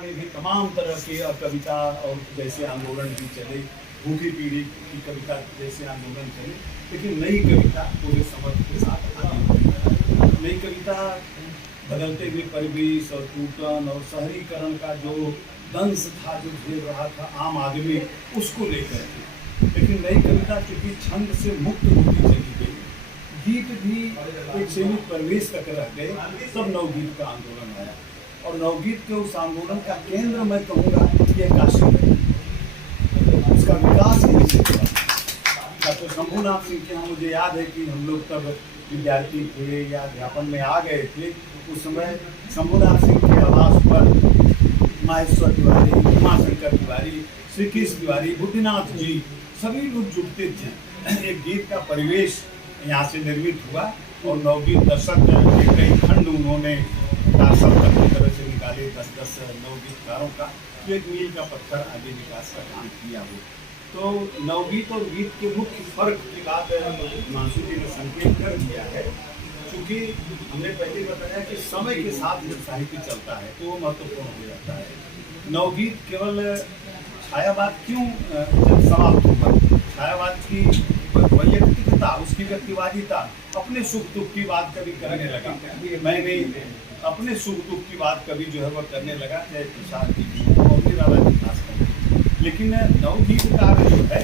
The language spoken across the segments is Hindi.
में भी तमाम तरह की कविता और जैसे आंदोलन भी चले, भूखी पीढ़ी की कविता जैसे आंदोलन चले, लेकिन नई कविता पूरे समर्थ के साथ आई। नई कविता बदलते हुए परिवेश और टूटन और शहरीकरण का जो दंश था, जो झेल रहा था आम आदमी, उसको लेकर के। लेकिन नई कविता चूंकि छंद से मुक्त होती चली गई, गीत भी एक सीमित परिवेश तक रह गए, तब नवगीत का आंदोलन आया। और नवगीत के उस आंदोलन का केंद्र मैं कहूँगा ये काशी है, उसका विकास यहीं से हुआ। डॉक्टर शंभूनाथ सिंह के यहाँ मुझे याद है कि हम लोग तब विद्यार्थी थे या अध्यापन में आ गए थे, उस समय शंभूनाथ सिंह के आवास पर माहेश्वर तिवारी, उमाशंकर तिवारी, श्री कृष्ण तिवारी, बुद्धिनाथ जी सभी लोग जुटते थे। एक गीत का परिवेश यहाँ से निर्मित हुआ और नवगीत दशक के कई खंड उन्होंने सप्तक की तरह से निकाले, 10-10 नवगीतकारों का, तो एक मील का पत्थर आगे विकास का काम किया हो। तो नवगीत और गीत के मुख्य फर्क की बात हिमांशु जी ने संकेत कर दिया है। क्योंकि हमने पहले बताया कि समय के साथ जब साहित्य चलता है तो वो महत्वपूर्ण हो जाता है। नवगीत केवल छायावाद क्यों जब समाप्त हुआ, छायावाद की वैयक्तिकता, उसकी व्यक्तिवादिता, अपने सुख दुख की बात कभी करने लगा। मैंने अपने सुख दुख की बात कभी जो है वह करने लगा, चाहे प्रसाद की और मीराबाई खास करके। लेकिन नवगीतकार जो है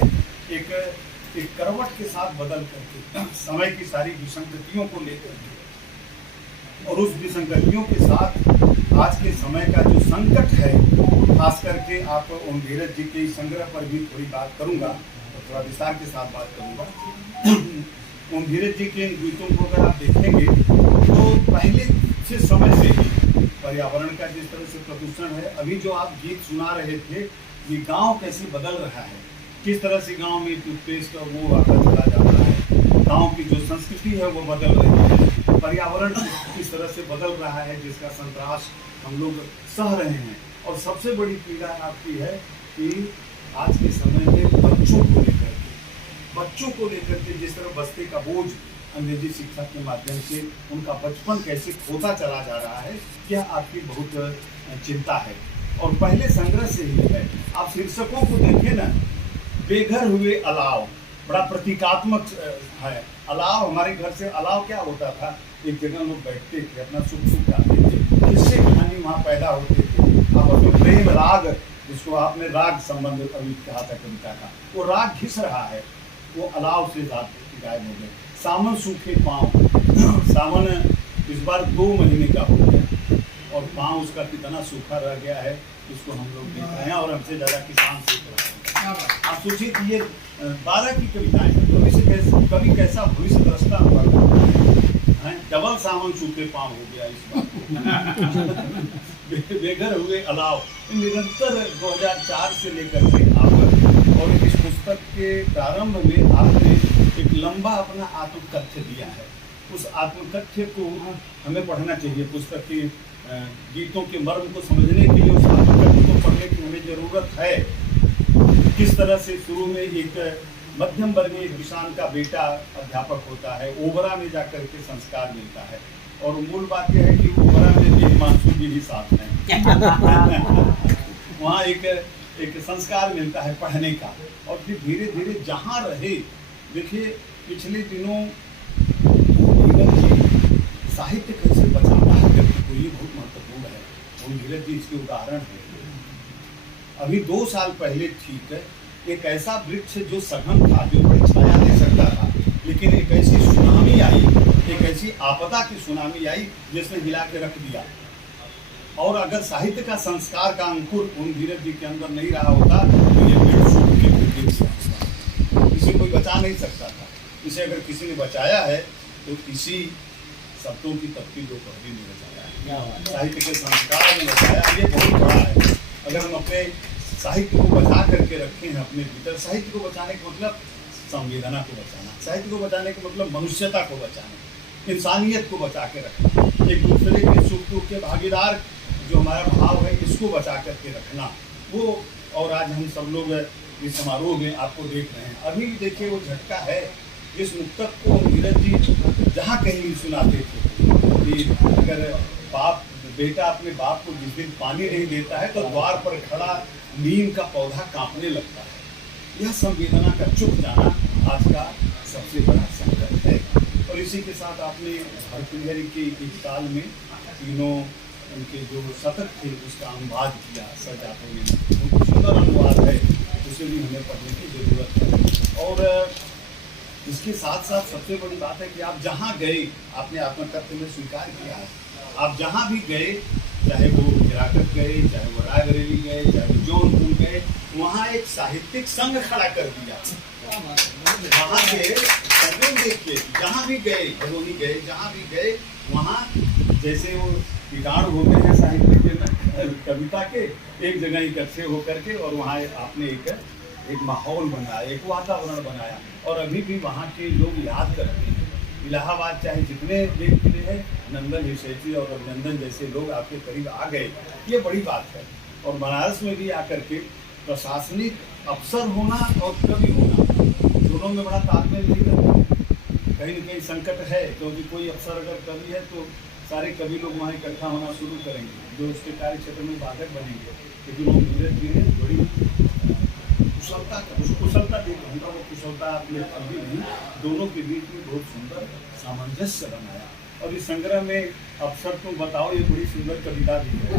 एक करवट के साथ बदल करके समय की सारी विसंगतियों को लेकर के और उस विसंगतियों के साथ आज के समय का जो संकट है, खास करके आप ओम धीरज जी के संग्रह पर भी थोड़ी बात करूंगा, तो थोड़ा विस्तार के साथ बात करूंगा। ओम धीरज जी के इन गीतों को अगर आप देखेंगे तो पहले से समय से ही पर्यावरण का जिस तरह से प्रदूषण है, अभी जो आप गीत सुना रहे थे, ये गांव कैसे बदल रहा है, किस तरह से गांव में टूथपेस्ट और वो आता चला जा रहा है, गांव की जो संस्कृति है वो बदल रही है, पर्यावरण किस तरह से बदल रहा है, जिसका संतराश हम लोग सह रहे हैं। और सबसे बड़ी पीड़ा आपकी है कि आज के समय में बच्चों को लेकर के जिस तरह बस्ते का बोझ अंग्रेजी शिक्षा के माध्यम से उनका बचपन कैसे खोता चला जा रहा है, यह आपकी बहुत चिंता है। और पहले संग्रह से ही है, आप शीर्षकों को देखें ना, बेघर हुए अलाव, बड़ा प्रतीकात्मक है। अलाव, हमारे घर से अलाव क्या होता था, एक जगह लोग बैठते थे, अपना सुख सुख गाते थे, किससे कहानी वहाँ पैदा होते थे। आप अपने प्रेम राग, जिसको आपने राग संबंध अभी कहा था कविता का, वो राग घिस रहा है, वो अलाव से गायब हो गए। सावन सूखे पाँव, सावन इस बार 2 महीने का हो गया और पाँव उसका कितना सूखा रह गया है, इसको हम लोग देख रहे हैं और हमसे ज़्यादा किसान सीख रहे हैं। आप सोचिए कि ये 12 की कविताएं हैं, कभी कैसा भविष्य दृष्टा हुआ है, डबल सावन सूखे पाँव हो गया इस बार। बेघर हुए अलाव निरंतर 2004 से लेकर के आप, और इस पुस्तक के प्रारंभ में आपने एक लंबा अपना आत्मकथ्य दिया है। उस आत्मकथ्य को हमें पढ़ना चाहिए। पुस्तक के गीतों के मर्म को समझने के लिए उस आत्मकथ्य को पढ़ने की हमें ज़रूरत है। किस तरह से शुरू में एक मध्यम वर्गीय किसान का बेटा अध्यापक होता है, ओबरा में जाकर के संस्कार मिलता है, और मूल बात यह है कि ओबरा में भी हिमांशु जी भी साथ हैं। वहाँ एक संस्कार मिलता है पढ़ने का, और फिर धीरे धीरे जहाँ रहे। देखिए पिछले दिनों साहित्य कैसे बचाता है व्यक्ति को, ये बहुत महत्वपूर्ण है। ओम धीरज जी इसके उदाहरण है। अभी 2 साल पहले ठीक है, एक ऐसा वृक्ष जो सघन था, जो बड़ी छाया दे सकता था, लेकिन एक ऐसी सुनामी आई, एक ऐसी आपदा की सुनामी आई जिसने हिला के रख दिया। और अगर साहित्य का संस्कार का अंकुर ओम धीरज जी के अंदर नहीं रहा होता तो ये पेड़ सूख के गिर सकता, इसे कोई बचा नहीं सकता था। इसे अगर किसी ने बचाया है तो इसी शब्दों की तपती दोपहरी में बचाया है, साहित्य के संस्कार में बचाया। ये बहुत बड़ा है। अगर हम अपने साहित्य को बचा करके रखे हैं अपने भीतर, साहित्य को बचाने का मतलब संवेदना को बचाना, साहित्य को बचाने का मतलब मनुष्यता को बचाना, इंसानियत को बचा के रखना, एक दूसरे के सुख दुख के भागीदार जो हमारा भाव है इसको बचा करके रखना वो। और आज हम सब लोग इस समारोह में आपको देख रहे हैं। अभी भी देखिए वो झटका है, इस मुक्तक को धीरज जी जहाँ कहीं भी सुनाते थे कि अगर बाप बेटा अपने बाप को जिस दिन पानी नहीं देता है तो द्वार पर खड़ा नीम का पौधा कांपने लगता है। यह संवेदना का चुक जाना आज का सबसे बड़ा संकट है। और इसी के साथ आपने भर्तृहरि के एक काल में तीनों उनके जो शतक थे उसका अनुवाद किया सर जातों ने, बहुत सुंदर अनुवाद है, उसे भी हमें पढ़ने की जरूरत है। और इसके साथ साथ सबसे बड़ी बात है कि आप जहाँ गए, आपने आत्मतत्व में स्वीकार किया है, आप जहाँ भी गए, चाहे वो हिराकत गए, चाहे वो रायबरेली गए, चाहे वो जौनपुर गए, वहाँ एक साहित्यिक संघ खड़ा कर दिया। वहाँ के संगम देखिए, जहाँ भी गए, भदोही गए, जहाँ भी गए, वहाँ जैसे वो कीटाणु होते हैं साहित्य के कविता के, एक जगह इकट्ठे होकर के, और वहाँ आपने एक माहौल बनाया, एक वातावरण बनाया। और अभी भी वहाँ के लोग याद करते हैं। इलाहाबाद चाहे जितने लेख मिले हैं, नंदन हिशैती और अभिनंदन जैसे लोग आपके करीब आ गए, ये बड़ी बात है। और बनारस में भी आकर के प्रशासनिक अफसर होना और कवि होना, दोनों में बड़ा तालमेल नहीं रहता है। कहीं न कहीं संकट है, क्योंकि कोई अफसर अगर कवि है तो सारे कवि लोग वहाँ इकट्ठा होना शुरू करेंगे, जो उसके कार्य क्षेत्र में बाधक बनेंगे। लेकिन वो धीरे धीरे बड़ी कुशलता भी कहूँगा, वो कुशलता अपने अभी नहीं, दोनों के बीच में बहुत सुंदर सामंजस्य बनाया। और इस संग्रह में अफसर तुम बताओ, ये बड़ी सुंदर कविता भी है,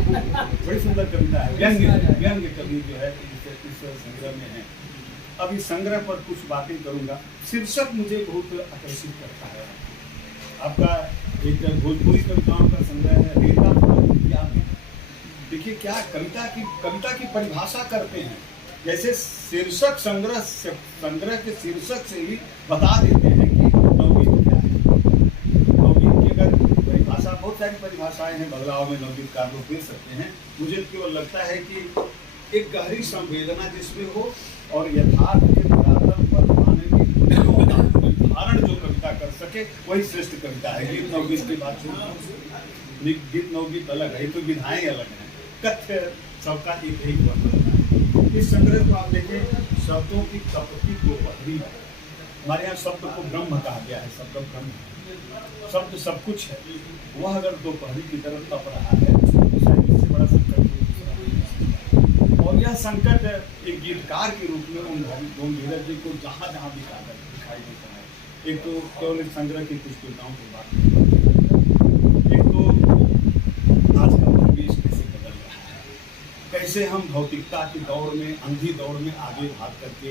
बड़ी सुंदर कविता है, व्यंग्य कवि जो है इस संग्रह में है। अब इस संग्रह पर कुछ बातें करूँगा। शीर्षक मुझे बहुत आकर्षित करता है। आपका एक भोजपुरी कविताओं का संग्रह है, रेता क्या। देखिए क्या कविता की परिभाषा करते हैं, जैसे शीर्षक संग्रह के शीर्षक से ही बता देते हैं कि नवगीत क्या है। नवगीत की अगर परिभाषा, बहुत सारी परिभाषाएं हैं, बदलाव में नवगीत का लोग दे सकते हैं। मुझे केवल लगता है कि एक गहरी संवेदना जिसमें हो और यथार्थ के धरातल पर धारण जो कविता कर सके, वही श्रेष्ठ कविता है। गीत नवगीत की बात छोड़, गीत नवगीत अलग है, तो विधाएं अलग हैं, कथ्य सबका एक ही वर्णन है। इस संग्रह को आप देखिए, शब्दों की तपती दोपहरी, हमारे यहाँ शब्द को ब्रह्म कहा गया है, शब्द ब्रह्म, शब्द सब कुछ है। वह अगर दोपहरी की तरफ तप रहा है तो शायद इससे बड़ा संकट नहीं। और यह संकट एक गीतकार के रूप में उन धीरज जी को जहाँ जहाँ दिखाई देता है। एक तो केवल इस संग्रह की कुछ कविताओं की बात, एक तो आज का परिवेश कैसे बदल रहा है, कैसे हम भौतिकता की दौड़ में, अंधी दौड़ में आगे भाग करके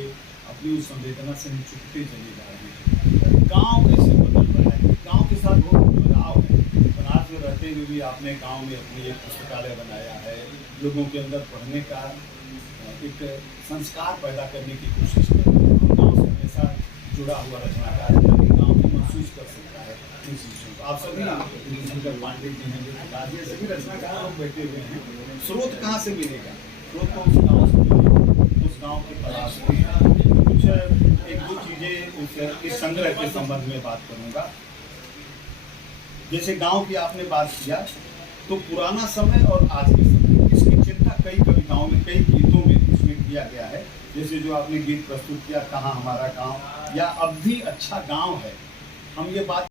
अपनी उस संवेदना से हम चुकते चले जा रहे हैं। गांव कैसे बदल रहा है, गांव के साथ बहुत लगाव है। बनारस में रहते हुए भी आपने गांव में अपनी एक पुस्तकालय बनाया है, लोगों के अंदर पढ़ने का एक संस्कार पैदा करने की कोशिश कर रहे हैं। गाँव से हमेशा जुड़ा हुआ रचनाकार है, गाँव में महसूस कर सकता है इन चीज़ों को। आप सभी शंकर पांडे जी हैं, जो सभी रचनाकार लोग बैठे हुए हैं, स्रोत कहाँ से मिलेगा? स्रोत तो उस गाँव से मिलेगा, उस गाँव की तलाश में। कुछ एक दो चीज़ें इस संग्रह के संबंध में बात करूँगा। जैसे गांव की आपने बात किया, तो पुराना समय और आज के समय, इसकी चिंता कई कविताओं में, कई गीतों में इसमें किया गया है। जैसे जो आपने गीत प्रस्तुत किया, कहाँ हमारा गांव, या अब भी अच्छा गांव है, हम ये बात